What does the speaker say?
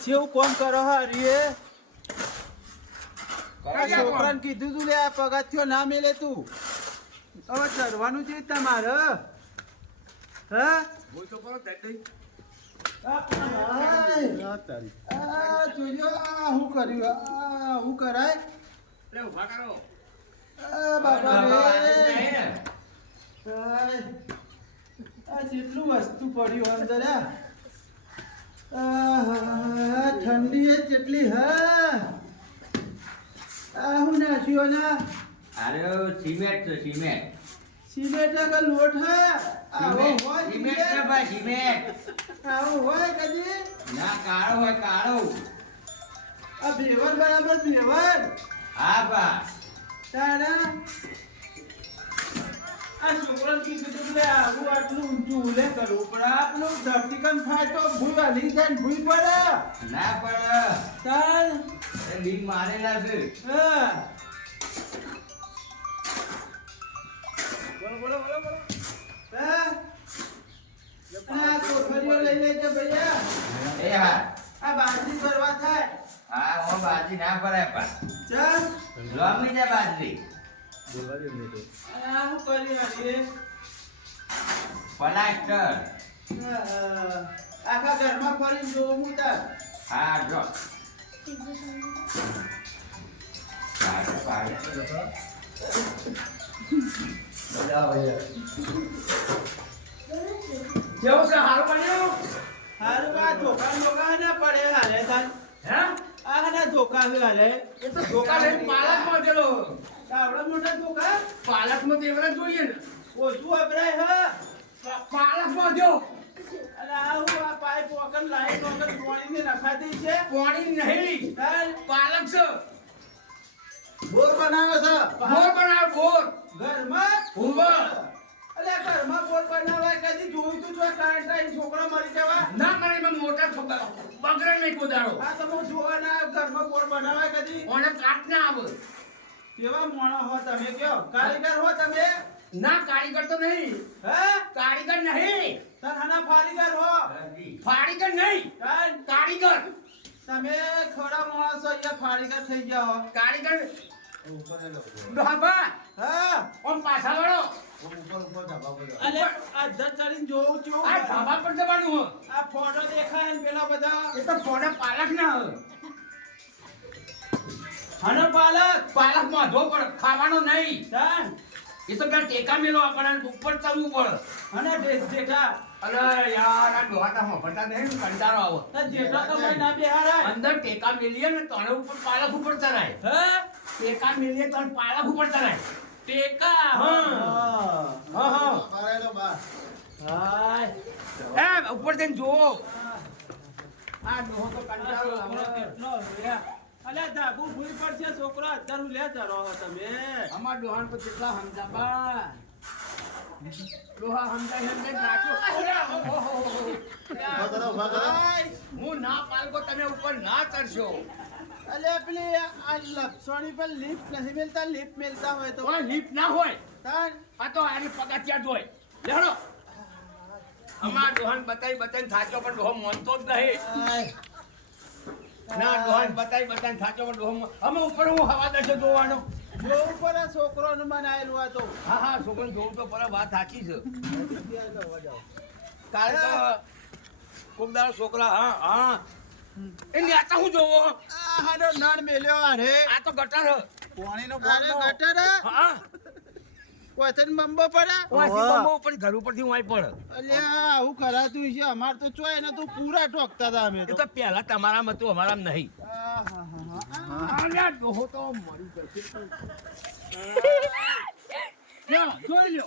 કેવું કોમ કરો હારીએ છોકરાને કીધું તું લે આ પગથિયો ના મેલે તું હવે ચડવાનું છે તમારે હા બોલ તો કરો દઈ હું કર્યું હું કરાય લે ઉભા કરો બાબા રે આ જેટલું વસ્તુ પડ્યું અંદર ઠંડી એ જેટલી હા હું નાખ્યો ના અરે સિમેન્ટ છે સિમેન્ટ સિમેન્ટ કે લોટ હે આવો હોય સિમેન્ટ છે ભાઈ સિમેન્ટ આવો હોય કદી ના કાળો હોય કાળો આ ભેવર બરાબર ભેવર હા બા તારા આ છોકરાને કીધું તું કે આવું આટલું ઊંચું ઉલે કરવું પણ આપણું ધરતીકંપ થાય તો ભૂલ હલી જાય ને ભૂલ પડે ના પણ તાર એ લીમ મારેલા છે હા બોલો હા આ કોઠરીઓ લઈ લેજો ભૈયા એ હા આ બાજરી ભરવા થાય હા હું બાજી ના ભરાય પણ ચાલ જમી જાય બાજરી આ હું કરી નાખીએ પ્લાસ્ટર આખા ઘરમાં ફરીને જોવું હું તાર હા જો જેવું છે હારું બન્યું હારું આ ધોકા ના પડે હાલે તાર હે આ ના ધોકા હાલે એ તો ધોકા લઈને પાલકમાં ગયેલો આવડા મોટા ધોકા પાલકમાં તો એવડા જોઈએ ને ઓછું અભરાય હા પાલકમાં જો અને આ હું આ પાઇપ વગર લાઈન વગર પાણીને નખાતી છે પાણી નહીં તાર પાલક છે બોર બનાવ્યો છે બોર બનાવ બોર ઘરમાં ઉભા અલે ઘરમાં બોર બનાવાય કદી જોયું તું તો કરંટ આઈ છોકરો મરી જવા ના મને એમાં મોટર બગડે નહીં કોદાળો આ તો હું જોવા ના ઘરમાં બોર બનાવાય કદી ઓને કાટ ના આવે કેવા મોણો હો તમે કયો કારીગર હો તમે ના કારીગર તો નહીં હે કારીગર નહીં તરહાના ફારીગર હો ફાડીગર નહીં કાન કારીગર તમે ખરા માણસો અહીંયા ફારીગર થઈ ગયા હો કારીગર ડોહા હા ઓમ પાછા વળો અલે આ ધર ચડીને જોઉં છું આ ધાબા પર જવાનું હો આ ફોટો દેખાય ને પેલા બધા એ તો ફોડે પાલક ના હો હનો પાલક પાલક માં ધો પણ ખાવાનો નહીં તાન એ તો પેલા ટેકા મેલો આપણને ઉપર ચડવું પડે અને ડેસ જેઠા અરે યાર આ ડોહા તા ભરતા નહીં કંટાળો આવો તો જેઠા તો ભાઈ ના બેહારાય અંદર ટેકા મેલીએ ને તણે ઉપર પાલક ઉપર ચડાય હે ટેકા મેલીએ તણે પાલક ઉપર ચડાય ટેકા હા. હા હાય એ ઉપર જઈને જોવો આ ડોહો તો કંટાળો છોકરો આવે કેટલો રહ્યા અલે ધાબુ ભૂઈ પડશે છોકરો અત્યાર લે ચરો તમે અમાર ડોહાન તો કેટલા સમજાબા ડોહા સમજાય નાખ્યો હું ના પાલકો તમે ઉપર ના ચડશો અલે પેલી આ લપસણી પર લિફ્ટ નહીં મિલતા લિફ્ટ મિલતા હોય તો કોઈ લીપ ના હોય તાન આ તો આની પગથિયા જ હોય લેડો અમાર ડોહાન બતાઈ થાચો પણ ડોહો માનતો જ નહીં ના ડોહાન બતાઈ થાચો પણ ડોહો અમે ઉપર હું હવા દેશો જોવાનો જોવું પડે છોકરોનું બનાયેલું આ તો હા હા છોકરો જોવું તો પર વાત સાચી છે કાલે તો કોક દાડો છોકરા હા એ નેતા હું જોવો આ હાડો નાન મેલ્યો અરે આ તો ગટર હ. પાણીનો અરે ગટર હા કોથન બંબો પડે ઓયથી બંબો ઉપર ઘર ઉપરથી વાય પડે અલ્યા આવું કરાતું છે અમાર તો ચોય ને તો પૂરા ટોકતા હતા અમે એ તો તો પહેલા તમારામાં હતું અમારામાં નહીં આહાહા. આલ્યા ડોહો તો મરી જશે લ્યો, જોઈ લ્યો